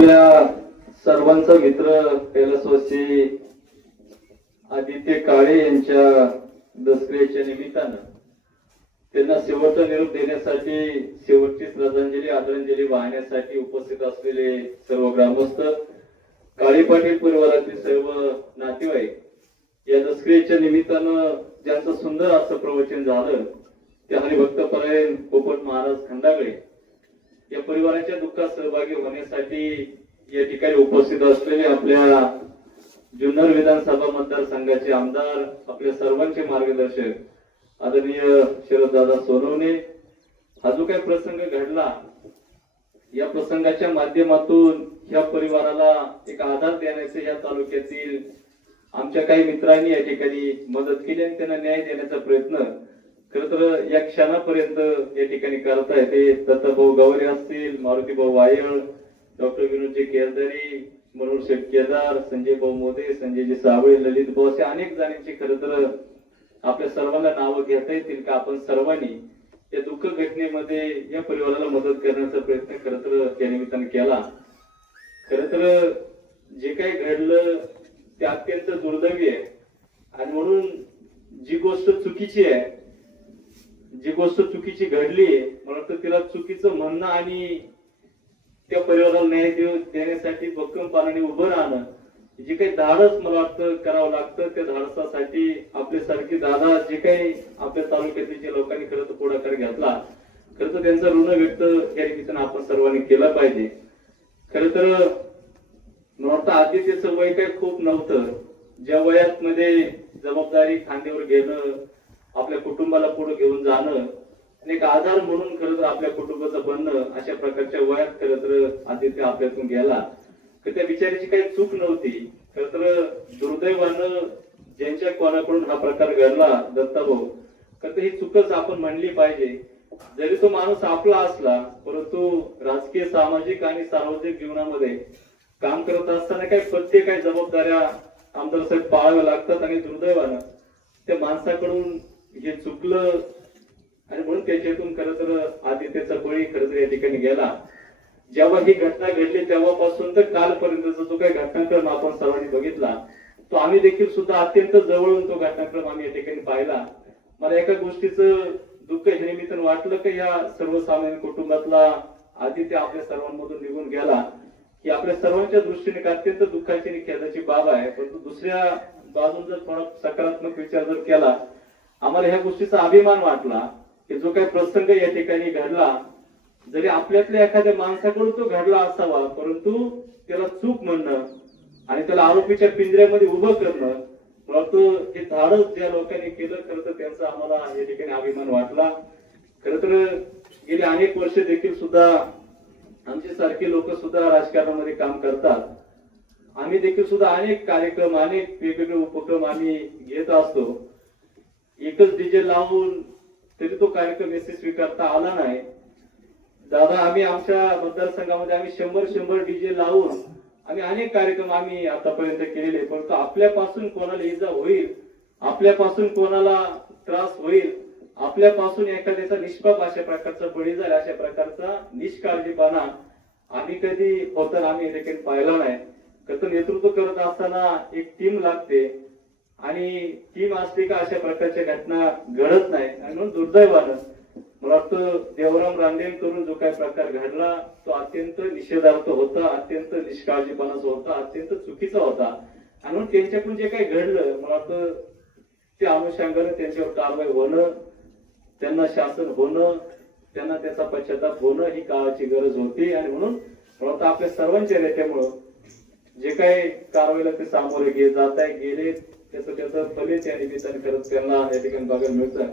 आपल्या सर्वांचा मित्र कैलासवासी आदित्य काळे यांच्या दसऱ्याच्या निमित्तानं त्यांना शेवटचा निरोप देण्यासाठी शेवटची श्रद्धांजली आदरांजली वाहण्यासाठी उपस्थित असलेले सर्व ग्रामस्थ काळे पाटील परिवारातील सर्व नातेवाईक या दसऱ्याच्या निमित्तानं ज्यांचं सुंदर असं प्रवचन झालं ते हरिभक्त परायण पोपट महाराज खंडागळे या परिवाराच्या दुःखात सहभागी होण्यासाठी या ठिकाणी उपस्थित असलेले आपल्या जुन्नर विधानसभा मतदारसंघाचे आमदार आपल्या सर्वांचे मार्गदर्शक आदरणीय शरददादा सोनवणे. हा जो काही प्रसंग घडला या प्रसंगाच्या माध्यमातून या परिवाराला एक आधार देण्याचे या तालुक्यातील आमच्या काही मित्रांनी या ठिकाणी मदत केली आणि त्यांना न्याय देण्याचा प्रयत्न खर तर या क्षणापर्यंत या ठिकाणी करताय ते दत्ताभाऊ गवरे असतील मारुतीभाऊ वायळ डॉक्टर विनोदजी केरदरी मनोहर शेठ केदार संजय भाऊ मोदे संजयजी सावळे ललित भाऊ असे अनेक जणांची खर तर आपल्या सर्वांना नावं घेता येतील का आपण सर्वांनी या दुःख घटनेमध्ये या परिवाराला मदत करण्याचा प्रयत्न खर तर त्या निमित्ताने केला. खर तर जे काही घडलं ते अत्यंत दुर्दैवी आहे. आणि म्हणून जी गोष्ट चुकीची आहे जी गोष्ट चुकीची घडली मला वाटतं तिला चुकीचं म्हणणं आणि त्या परिवाराला न्याय देऊ देण्यासाठी भक्कमपणाने उभं राहणं जे काही धाडस मला वाटतं करावं लागतं त्या धाडसासाठी आपले सारखे दादा जे काही आपल्या तालुक्यातील जे लोकांनी खरं तर पुढाकार घेतला खरं तर त्यांचं ऋण व्यक्त या निमित्तानं आपण सर्वांनी केलं पाहिजे. खर तर मला वाटतं त्याचं वय काही खूप नव्हतं. ज्या वयात मध्ये जबाबदारी खांद्यावर घेणं आपल्या कुटुंबाला पुढे घेऊन जाणं आणि एक आधार म्हणून खरं तर आपल्या कुटुंबाचं बनणं अशा प्रकारच्या वयात खरं तर आदित्य आपल्यातून गेला. तर त्या विचाराची काही चूक नव्हती. खर तर दुर्दैवानं ज्यांच्या कोणाकडून हा प्रकार घडला दत्ताभाऊ खर तर ही चूकच आपण म्हणली पाहिजे. जरी तो माणूस आपला असला परंतु राजकीय सामाजिक आणि सार्वजनिक जीवनामध्ये काम करत असताना काही प्रत्येक काही जबाबदाऱ्या आमदार साहेब पाळाव्या लागतात आणि दुर्दैवानं त्या माणसाकडून हे चुकलं. आणि म्हणून त्याच्यातून खरं तर आदित्यचा बळी खरं तर या ठिकाणी गेला. जेव्हा ही घटना घडली तेव्हापासून तर कालपर्यंतचा जो काही घटनाक्रम आपण सर्वांनी बघितला तो आम्ही देखील सुद्धा अत्यंत जवळून तो घटनाक्रम आम्ही या ठिकाणी पाहिला. मला एका गोष्टीचं दुःख हे निमित्तानं वाटलं की या सर्वसामान्य कुटुंबातला आदित्य आपल्या सर्वांमधून निघून गेला. ही आपल्या सर्वांच्या दृष्टीने अत्यंत दुःखाची आणि खेदाची बाब आहे. परंतु दुसऱ्या बाजून जर थोडा सकारात्मक विचार जर केला आम्हाला ह्या गोष्टीचा अभिमान वाटला की जो काही प्रसंग या ठिकाणी घडला जरी आपल्यातल्या एखाद्या माणसाकडून तो घडला असावा परंतु त्याला चूक म्हणणं आणि त्याला आरोपीच्या पिंजऱ्यामध्ये उभं करणं परंतु हे धाडस ज्या लोकांनी केलं खरं तर त्यांचा आम्हाला या ठिकाणी अभिमान वाटला. खर तर गेले अनेक वर्ष देखील सुद्धा आमचे सारखे लोक सुद्धा राजकारणामध्ये काम करतात. आम्ही देखील सुद्धा अनेक कार्यक्रम अनेक वेगवेगळे उपक्रम आम्ही घेत असतो. एकच डीजे लावून तरी तो कार्यक्रम यशस्वी करता आला नाही. दादा आम्ही आमच्या मतदारसंघामध्ये आम्ही शंभर शंभर डीजे लावून आम्ही अनेक कार्यक्रम आम्ही आतापर्यंत केलेले परंतु आपल्यापासून कोणाला इजा होईल आपल्यापासून कोणाला त्रास होईल आपल्यापासून एखाद्याचा निष्पाप अशा प्रकारचा बळी झाला अशा प्रकारचा निष्काळजीपणा आम्ही कधी होताना आम्ही पाहिला नाही. कसं नेतृत्व करत असताना एक टीम लागते. आणि ही मास्तिका अशा प्रकारच्या घटना घडत नाही. आणि म्हणून दुर्दैवानं मला वाटतं देवराम रांदेन करून जो काही प्रकार घडला तो अत्यंत निषेधार्थ होता अत्यंत निष्काळजीपणाचा होता अत्यंत चुकीचा होता. आणि म्हणून त्यांच्याकडून जे काही घडलं मला वाटतं ते अनुषंगाने त्यांच्यावर कारवाई होणं त्यांना शासन होणं त्यांना त्याचा पश्चाताप होणं ही काळाची गरज होती. आणि म्हणून मला वाटतं आपल्या सर्वांच्या नेत्यामुळं जे काही कारवाईला ते सामोरे गेले जात आहे गेले त्याचं त्याचं फलित या निमित्ताने करत त्यांना या ठिकाणी बघायला मिळतं.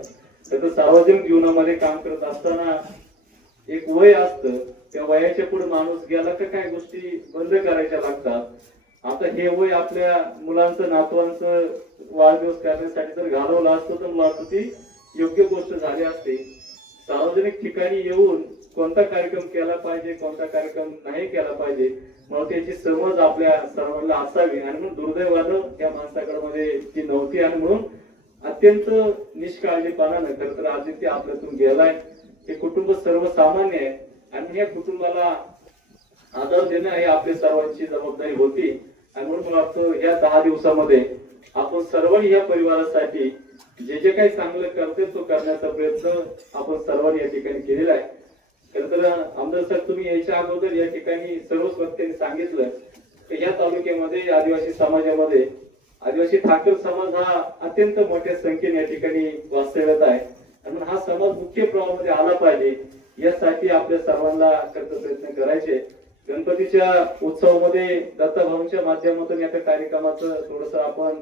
त्याचं सार्वजनिक जीवनामध्ये काम करत असताना एक वय असतं त्या वयाच्या पुढे माणूस गेला का काय गोष्टी बंद करायच्या लागतात. आता हे वय आपल्या मुलांचं नातवांचं वाढदिवस करण्यासाठी जर घालवलं असतं तर मला ती योग्य गोष्ट झाली असते. सार्वजनिक ठिकाणी येऊन कोणता कार्यक्रम केला पाहिजे कोणता कार्यक्रम नाही केला पाहिजे मग त्याची समज आपल्या सर्वांना असावी. आणि म्हणून दुर्दैवानं या माणसाकडे मध्ये ती नव्हती. आणि म्हणून अत्यंत निष्काळजीपणानं खर तर आदित्य आपल्यातून गेलाय. हे कुटुंब सर्वसामान्य आहे. आणि या कुटुंबाला आदर देणं ही आपली सर्वांची जबाबदारी होती. आणि म्हणून मला वाटतं या दहा दिवसामध्ये आपण सर्वांनी या परिवारासाठी जे जे काही चांगलं करते तो करण्याचा प्रयत्न आपण सर्वांनी या ठिकाणी केलेला आहे. तर आमदार साहेब तुम्ही यायच्या अगोदर या ठिकाणी सर्वच वक्त्यांनी सांगितलं की या तालुक्यामध्ये आदिवासी समाजामध्ये आदिवासी ठाकर समाज हा अत्यंत मोठ्या संख्येने या ठिकाणी वास्तव्यात आहे. म्हणून हा समाज मुख्य प्रवाहामध्ये आला पाहिजे यासाठी आपल्या सर्वांना करता प्रयत्न करायचे. गणपतीच्या उत्सवामध्ये दत्ताभाऊंच्या माध्यमातून या कार्यक्रमाचं थोडस आपण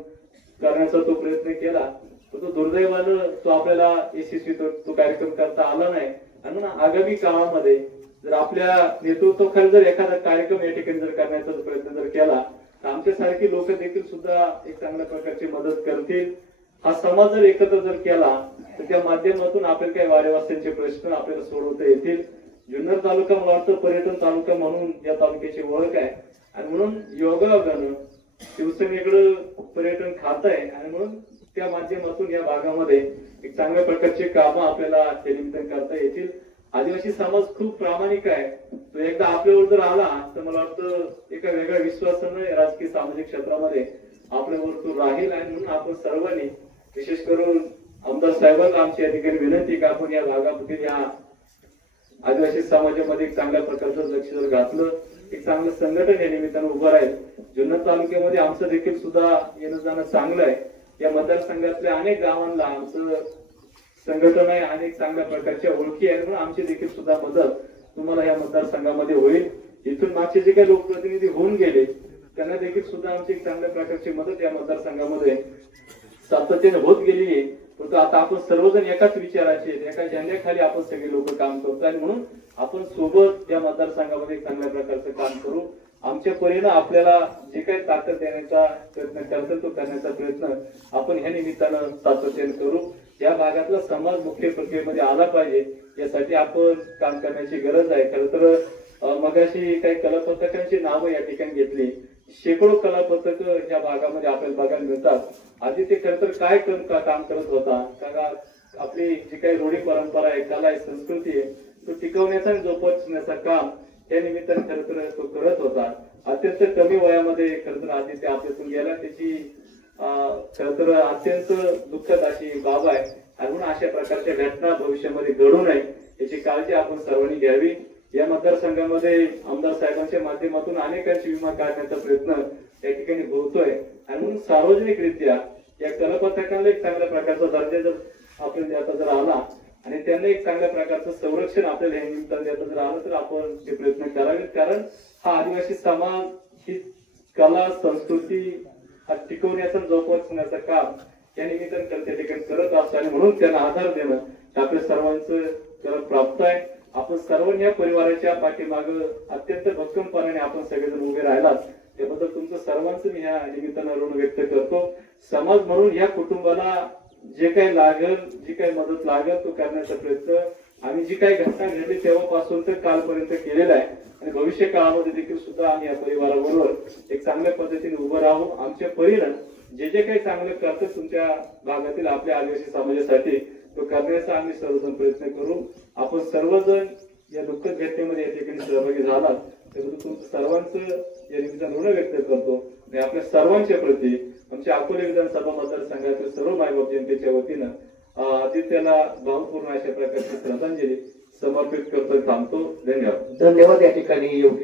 करण्याचा तो प्रयत्न केला. पण तो दुर्दैवानं तो आपल्याला यशस्वी तो कार्यक्रम करता आला नाही. आणि ना आगामी काळामध्ये जर आपल्या नेतृत्वाखाली जर एखादा कार्यक्रम या ठिकाणी जर करण्याचा प्रयत्न जर केला तर आमच्यासारखी लोक देखील सुद्धा एक चांगल्या प्रकारची मदत करतील. हा समाज जर एकत्र जर केला तर त्या माध्यमातून आपल्याला काही वारेवास्यांचे प्रश्न आपल्याला सोडवता येतील. जुन्नर तालुका मला वाटतं पर्यटन तालुका म्हणून या तालुक्याची ओळख आहे. आणि म्हणून योगायोगानं शिवसेनेकडे पर्यटन खात आहे आणि म्हणून त्या माध्यमातून या भागामध्ये एक चांगल्या प्रकारचे कामं आपल्याला त्या करता येतील. आदिवासी समाज खूप प्रामाणिक आहे. तो एकदा आपल्यावर जर आला तर मला वाटतं एका वेगळ्या विश्वासानं राजकीय सामाजिक क्षेत्रामध्ये आपल्यावर तो राहील आणि म्हणून आपण सर्वांनी विशेष करून आमदार साहेबांना आमची या ठिकाणी विनंती का आपण या भागामध्ये या आदिवासी समाजामध्ये एक चांगल्या प्रकारचं लक्ष जर घातलं एक चांगलं संघटन या निमित्तानं उभं राहील. जुन्नर तालुक्यामध्ये आमचं देखील सुद्धा येणं जाणं चांगलं आहे. या मतदारसंघातल्या अनेक गावांना आमचं संघटन आहे अनेक चांगल्या प्रकारच्या ओळखी आहेत म्हणून आमची देखील सुद्धा मदत तुम्हाला या मतदारसंघामध्ये होईल. इथून मागचे जे काही लोकप्रतिनिधी होऊन गेले त्यांना देखील सुद्धा आमची एक चांगल्या प्रकारची मदत या मतदारसंघामध्ये सातत्याने होत गेली आहे. परंतु आता आपण सर्वजण एकाच विचाराचे एका झेंड्याखाली आपण सगळे लोक काम करतो आणि म्हणून आपण सोबत या मतदारसंघामध्ये चांगल्या प्रकारचं काम करू. आमच्या परीनं आपल्याला जे काही ताकद देण्याचा प्रयत्न करतो तो करण्याचा प्रयत्न आपण ह्या निमित्तानं सातत्याने करू. या भागातला समाज मुख्य प्रक्रियेमध्ये आला पाहिजे यासाठी आपण काम करण्याची गरज आहे. खरं तर मगाशी काही कलापथकांची नावं या ठिकाणी घेतली. शेकडो कलापथक या भागामध्ये आपल्याला बघायला मिळतात. आधी ते खरं तर काय कर- का- काम करत होता? कारण आपली जी काही रूढी परंपरा आहे कला आहे संस्कृती आहे तो टिकवण्याचा आणि जोपासण्याचं काम त्या निमित्ताने खर तर तो करत होता. अत्यंत कमी वयामध्ये खरं तर आधी आपल्यातून गेला. त्याची खर तर अत्यंत दुःखद अशी बाब आहे. आणि म्हणून अशा प्रकारच्या घटना भविष्यामध्ये घडू नये याची काळजी आपण सर्वांनी घ्यावी. या मतदारसंघामध्ये आमदार साहेबांच्या माध्यमातून अनेकांची विमा काढण्याचा प्रयत्न या ठिकाणी होतोय. आणि म्हणून सार्वजनिकरित्या या कलपथकाला एक चांगल्या प्रकारचा दर्जा जर आपण त्यांना एक चांगल्या प्रकारचं संरक्षण आपल्याला या निमित्तानं जर आलं तर आपण ते प्रयत्न करावेत. कारण हा आदिवासी समाज ही कला संस्कृती हा टिकवण्याचं जोपासण्याचं काम या निमित्तानं त्या ठिकाणी करत असतो आणि म्हणून त्यांना आधार देणं हे आपल्या सर्वांचं प्राप्त आहे. आपण सर्वांनी या परिवाराच्या पाठीमाग अत्यंत भक्कमपणाने आपण सगळेजण उभे राहिलात. त्याबद्दल तुमचं सर्वांचं मी ह्या निमित्तानं ऋण व्यक्त करतो. समाज म्हणून या कुटुंबाला जे काही लागल जी काही मदत लागल तो करण्याचा प्रयत्न. आम्ही जी काही घटना घडली तेव्हापासून तर कालपर्यंत केलेला आहे. आणि भविष्य काळामध्ये देखील सुद्धा आम्ही या परिवाराबरोबर एक चांगल्या पद्धतीने उभं राहू. आमच्या परिणाम जे जे काही चांगलं करतात तुमच्या भागातील आपल्या आदिवासी समाजासाठी तो करण्याचा आम्ही सर्वजण प्रयत्न करू. आपण सर्वजण या दुःखद घटनेमध्ये या ठिकाणी सहभागी झालात. त्याबद्दल सर्वांचं या निमित्तानं ऋण व्यक्त करतो आणि आपल्या सर्वांच्या प्रती आमच्या अकोले विधानसभा मतदारसंघातील सर्व मायबाप जनतेच्या वतीनं आदित्यला भावपूर्ण अशा प्रकारची श्रद्धांजली समर्पित करतो थांबतो. धन्यवाद. धन्यवाद या ठिकाणी योग्य